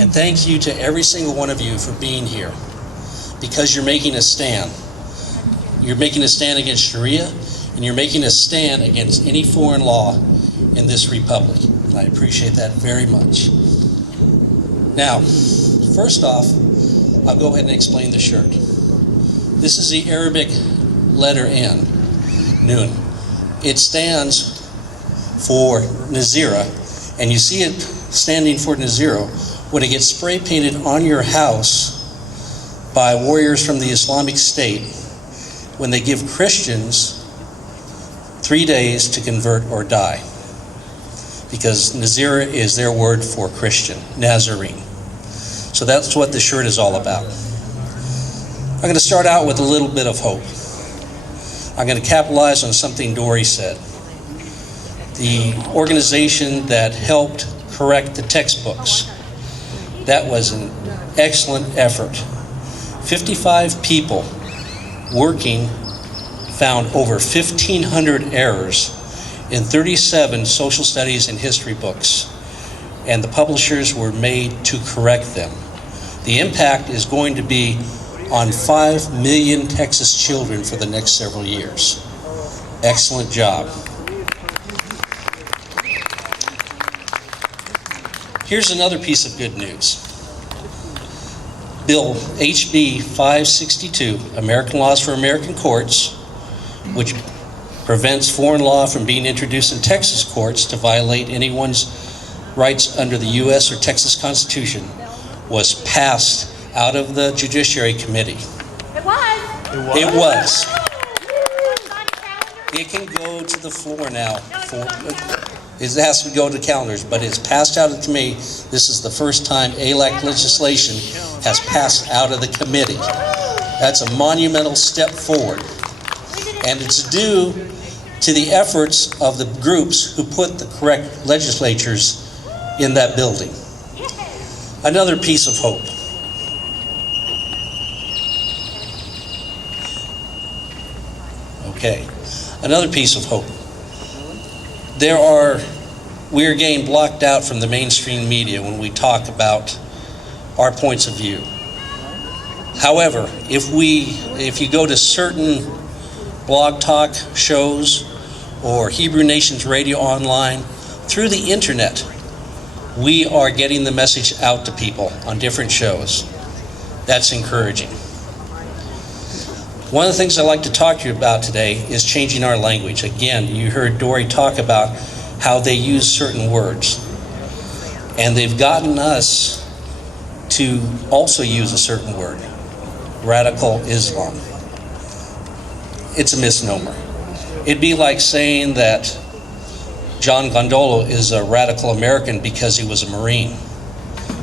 And thank you to every single one of you for being here, because you're making a stand. You're making a stand against Sharia, and you're making a stand against any foreign law in this republic. And I appreciate that very much. Now, first off, I'll go ahead and explain the shirt. This is the Arabic letter N, Nun. It stands for Nazira, and you see it standing for Nazira when it gets spray painted on your house by warriors from the Islamic State when they give Christians 3 days to convert or die, because Nazira is their word for Christian, Nazarene. So that's what the shirt is all about. I'm going to start out with a little bit of hope. I'm going to capitalize on something Dory said. The organization that helped correct the textbooks, that was an excellent effort. 55 people working found over 1,500 errors in 37 social studies and history books, and the publishers were made to correct them. The impact is going to be on 5 million Texas children for the next several years. Excellent job. Here's another piece of good news. Bill HB 562, American Laws for American Courts, which prevents foreign law from being introduced in Texas courts to violate anyone's rights under the U.S. or Texas Constitution, was passed out of the Judiciary Committee. It was. It was. It can go to the floor now. It has to go to calendars, but it's passed out of the committee. This is the first time ALAC legislation has passed out of the committee. That's a monumental step forward. And it's due to the efforts of the groups who put the correct legislatures in that building. Another piece of hope. Okay, another piece of hope. We are getting blocked out from the mainstream media when we talk about our points of view. However, if you go to certain blog talk shows or Hebrew Nations Radio online, through the internet, we are getting the message out to people on different shows. That's encouraging. One of the things I'd like to talk to you about today is changing our language. Again, you heard Dory talk about how they use certain words. And they've gotten us to also use a certain word, radical Islam. It's a misnomer. It'd be like saying that John Gondolo is a radical American because he was a Marine,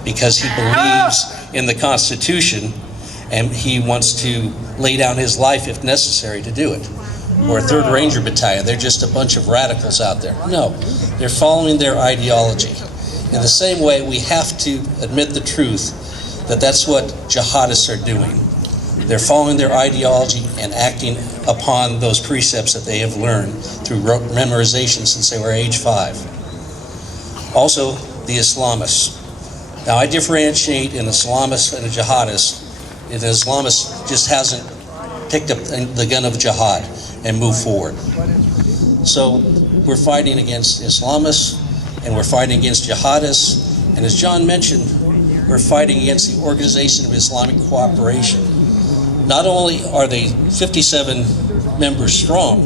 because he believes in the Constitution and he wants to lay down his life if necessary to do it. Or a 3rd Ranger Battalion, they're just a bunch of radicals out there. No, they're following their ideology. In the same way, we have to admit the truth that that's what jihadists are doing. They're following their ideology and acting upon those precepts that they have learned through memorization since they were age 5. Also, the Islamists. Now, I differentiate an Islamist and a jihadist. An Islamist just hasn't picked up the gun of jihad and moved forward. So we're fighting against Islamists and we're fighting against jihadists. And as John mentioned, we're fighting against the Organization of Islamic Cooperation. Not only are they 57 members strong,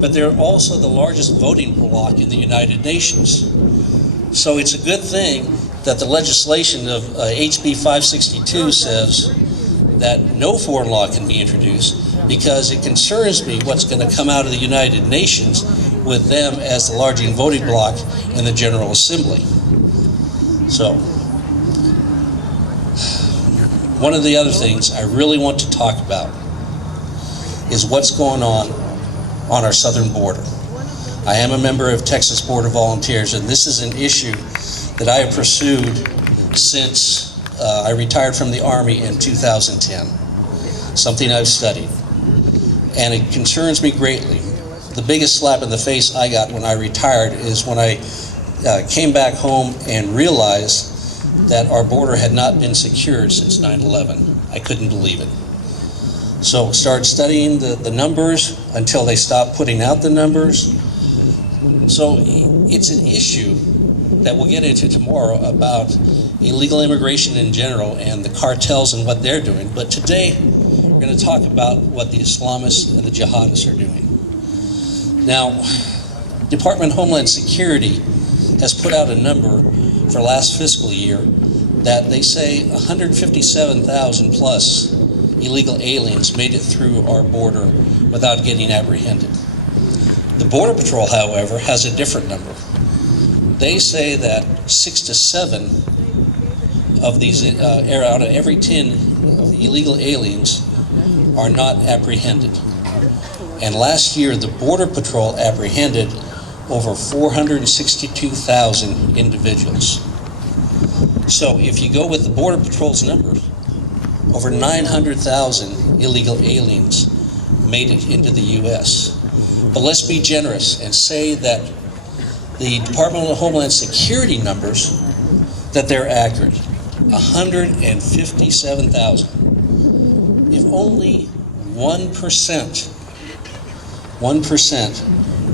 but they're also the largest voting bloc in the United Nations. So it's a good thing that the legislation of HB 562 says that no foreign law can be introduced, because it concerns me what's going to come out of the United Nations with them as the largest voting bloc in the General Assembly. So, one of the other things I really want to talk about is what's going on our southern border. I am a member of Texas Border Volunteers, and this is an issue that I have pursued since I retired from the Army in 2010, something I've studied. And it concerns me greatly. The biggest slap in the face I got when I retired is when I came back home and realized that our border had not been secured since 9/11. I couldn't believe it. So started studying the numbers until they stopped putting out the numbers. So it's an issue that we'll get into tomorrow about illegal immigration in general and the cartels and what they're doing. But today, we're going to talk about what the Islamists and the jihadists are doing. Now, Department of Homeland Security has put out a number for last fiscal year that they say 157,000 plus illegal aliens made it through our border without getting apprehended. The Border Patrol, however, has a different number. They say that 6 to 7 of these, out of every 10 of the illegal aliens are not apprehended. And last year, the Border Patrol apprehended over 462,000 individuals. So if you go with the Border Patrol's numbers, over 900,000 illegal aliens made it into the U.S. But let's be generous and say that the Department of Homeland Security numbers, that they're accurate. 157,000. If only 1%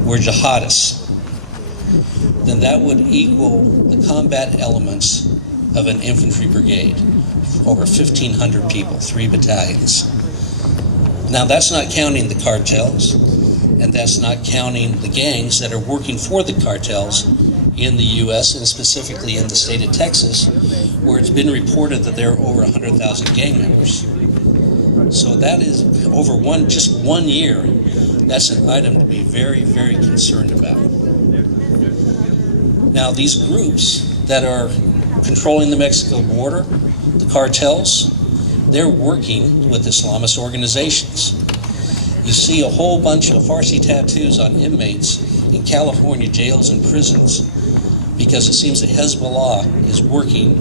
were jihadists, then that would equal the combat elements of an infantry brigade. Over 1,500 people, 3 battalions. Now that's not counting the cartels, and that's not counting the gangs that are working for the cartels in the U.S. and specifically in the state of Texas, where it's been reported that there are over 100,000 gang members. So that is over just one year. That's an item to be very, very concerned about. Now these groups that are controlling the Mexico border, the cartels, they're working with Islamist organizations. You see a whole bunch of Farsi tattoos on inmates in California jails and prisons because it seems that Hezbollah is working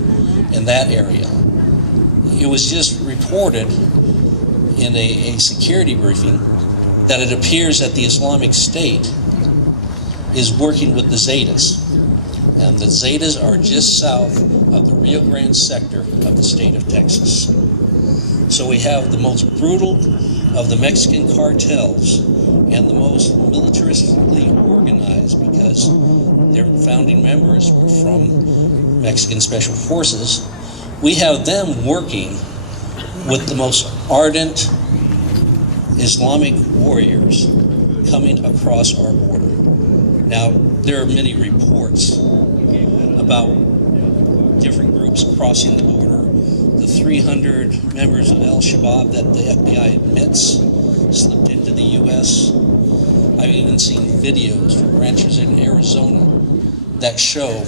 in that area. It was just reported in a security briefing that it appears that the Islamic State is working with the Zetas. And the Zetas are just south of the Rio Grande sector of the state of Texas. So we have the most brutal of the Mexican cartels and the most militaristically organized because their founding members were from Mexican Special Forces. We have them working with the most ardent Islamic warriors coming across our border. Now, there are many reports about different groups crossing the border. The 300 members of Al-Shabaab that the FBI admits slipped into the U.S. I've even seen videos from ranchers in Arizona that show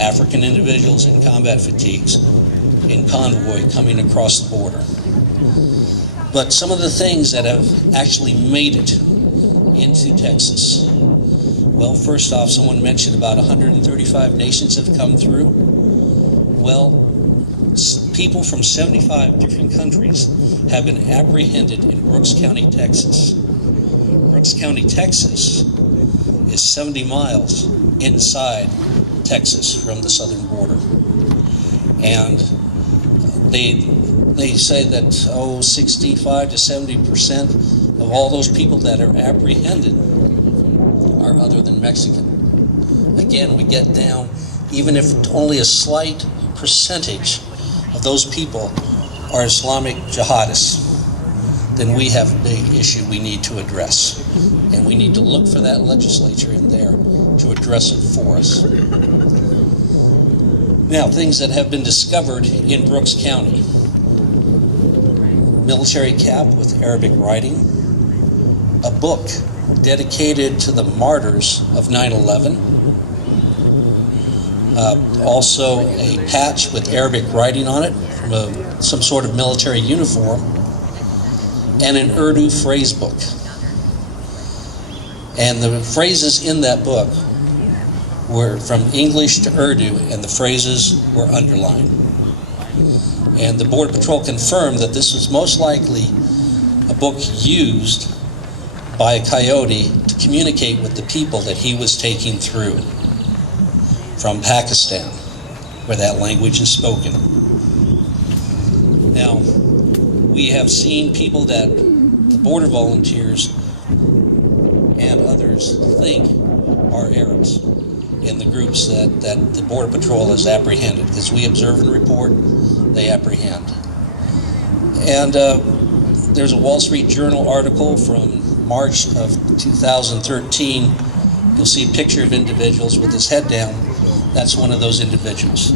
African individuals in combat fatigues in convoy coming across the border. But some of the things that have actually made it into Texas. Well, first off, someone mentioned about 135 nations have come through. Well, people from 75 different countries have been apprehended in Brooks County, Texas. Brooks County, Texas is 70 miles inside Texas from the southern border. And they say that 65 to 70% of all those people that are apprehended are other than Mexican. Again, we get down, even if only a slight percentage of those people are Islamic jihadists, then we have a big issue we need to address. And we need to look for that legislature in there to address it for us. Now, things that have been discovered in Brooks County. Military cap with Arabic writing. A book dedicated to the martyrs of 9/11. Also a patch with Arabic writing on it from some sort of military uniform. And an Urdu phrase book. And the phrases in that book were from English to Urdu, and the phrases were underlined. And the Border Patrol confirmed that this was most likely a book used by a coyote to communicate with the people that he was taking through from Pakistan. where that language is spoken. Now, we have seen people that the border volunteers and others think are Arabs in the groups that the Border Patrol has apprehended. As we observe and report, they apprehend. And there's a Wall Street Journal article from March of 2013. You'll see a picture of individuals with his head down. That's one of those individuals.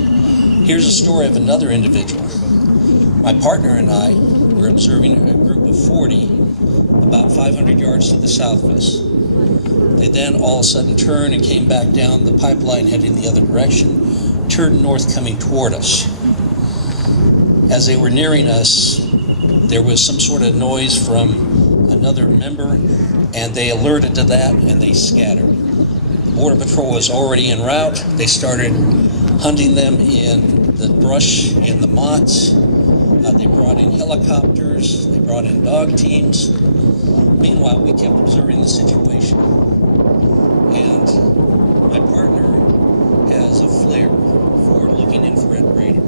Here's a story of another individual. My partner and I were observing a group of 40 about 500 yards to the south of us. They then all of a sudden turned and came back down the pipeline heading the other direction, turned north coming toward us. As they were nearing us, there was some sort of noise from another member, and they alerted to that and they scattered. The Border Patrol was already en route. They started hunting them in the brush, in the mottes. They brought in helicopters. They brought in dog teams. Meanwhile, we kept observing the situation. And my partner has a flare for looking infrared radar.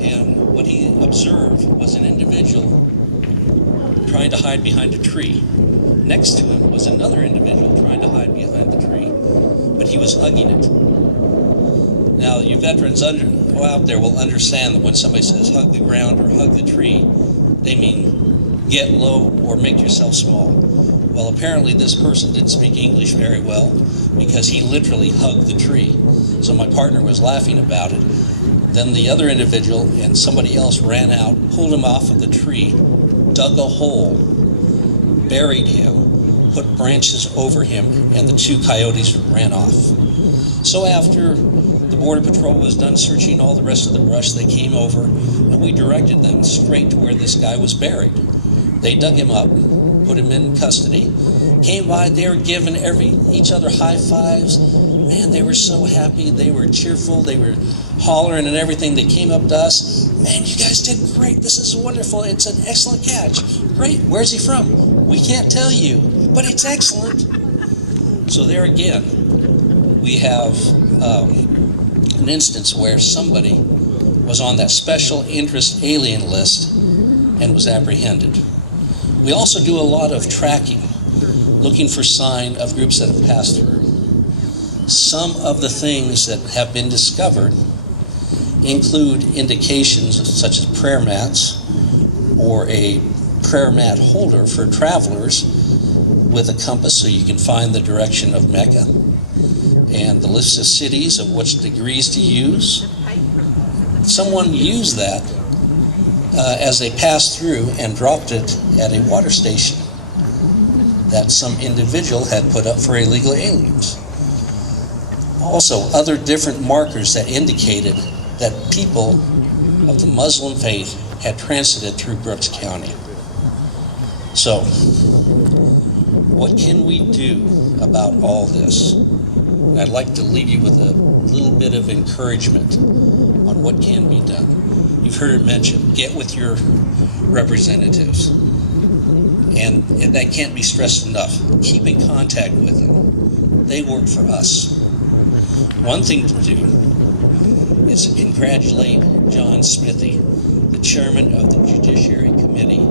And what he observed was an individual trying to hide behind a tree. Next to him was another individual trying to hide behind the tree, but he was hugging it. Now, you veterans out there will understand that when somebody says hug the ground or hug the tree, they mean get low or make yourself small. Well, apparently this person didn't speak English very well because he literally hugged the tree. So my partner was laughing about it. Then the other individual and somebody else ran out, pulled him off of the tree, dug a hole, buried him, put branches over him, and the two coyotes ran off. So after the Border Patrol was done searching all the rest of the brush, they came over and we directed them straight to where this guy was buried. They dug him up, put him in custody, came by, they were giving each other high fives. Man, they were so happy, they were cheerful, they were hollering and everything. They came up to us, man, you guys did great, this is wonderful, it's an excellent catch. Great, where's he from? We can't tell you, but it's excellent. So there again, we have an instance where somebody was on that special interest alien list and was apprehended. We also do a lot of tracking, looking for sign of groups that have passed through. Some of the things that have been discovered include indications such as prayer mats or a prayer mat holder for travelers with a compass so you can find the direction of Mecca, and the list of cities of which degrees to use. Someone used that as they passed through and dropped it at a water station that some individual had put up for illegal aliens. Also, other different markers that indicated that people of the Muslim faith had transited through Brooks County. So, what can we do about all this? And I'd like to leave you with a little bit of encouragement on what can be done. You've heard it mentioned, get with your representatives. And that can't be stressed enough. Keep in contact with them. They work for us. One thing to do is to congratulate John Smithy, the chairman of the Judiciary Committee,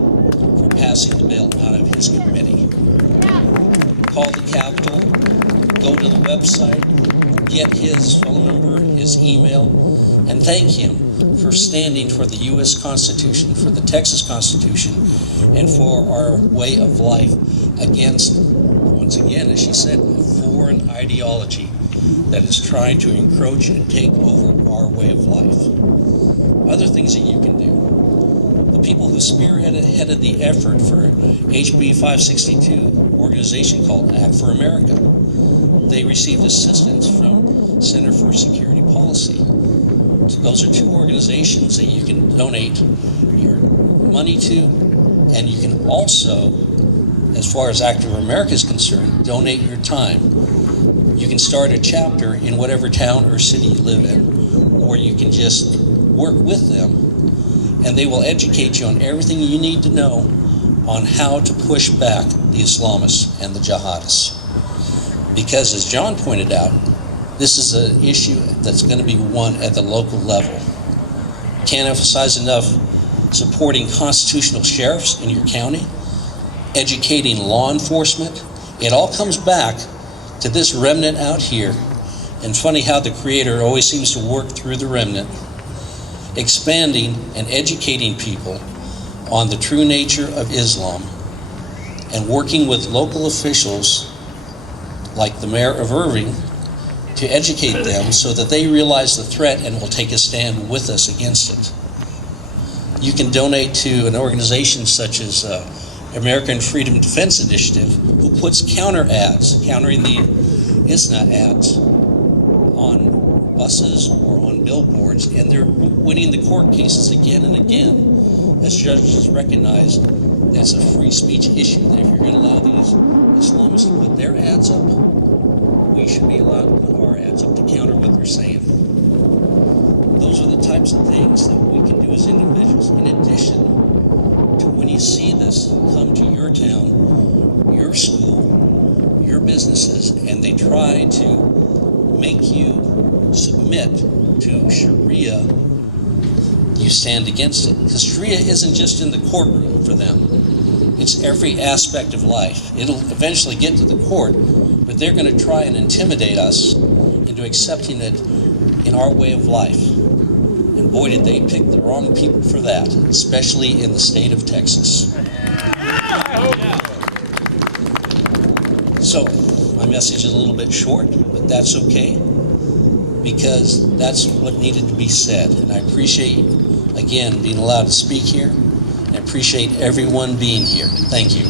for passing the bill out of his committee. Call the Capitol, go to the website, get his phone number, his email, and thank him for standing for the U.S. Constitution, for the Texas Constitution, and for our way of life against, once again, as she said, a foreign ideology that is trying to encroach and take over our way of life. Other things that you can do. The people who spearheaded the effort for HB 562, organization called Act for America, they received assistance from Center for Security Policy. So those are two organizations that you can donate your money to, and you can also, as far as Act for America is concerned, donate your time. You can start a chapter in whatever town or city you live in, or you can just work with them, and they will educate you on everything you need to know on how to push back the Islamists and the jihadists. Because as John pointed out, This is an issue that's going to be won at the local level. Can't emphasize enough supporting constitutional sheriffs in your county, educating law enforcement. It all comes back to this remnant out here. And funny how the Creator always seems to work through the remnant, expanding and educating people on the true nature of Islam, and working with local officials like the mayor of Irving to educate them so that they realize the threat and will take a stand with us against it. You can donate to an organization such as American Freedom Defense Initiative, who puts counter ads, countering the ISNA ads, on buses or on billboards, and they're winning the court cases again and again, as judges recognize that's a free speech issue. That if you're going to allow these Islamists to put their ads up, we should be allowed to put our ads up to counter what they're saying. Those are the types of things that we can do as individuals, in addition to when you see this come to your town, your school, your businesses, and they try to make you submit to Sharia, you stand against it. Because Sharia isn't just in the courtroom for them. It's every aspect of life. It'll eventually get to the court, but they're going to try and intimidate us into accepting it in our way of life. And boy, did they pick the wrong people for that, especially in the state of Texas. So, my message is a little bit short, but that's okay, because that's what needed to be said. And I appreciate, again, being allowed to speak here. I appreciate everyone being here. Thank you.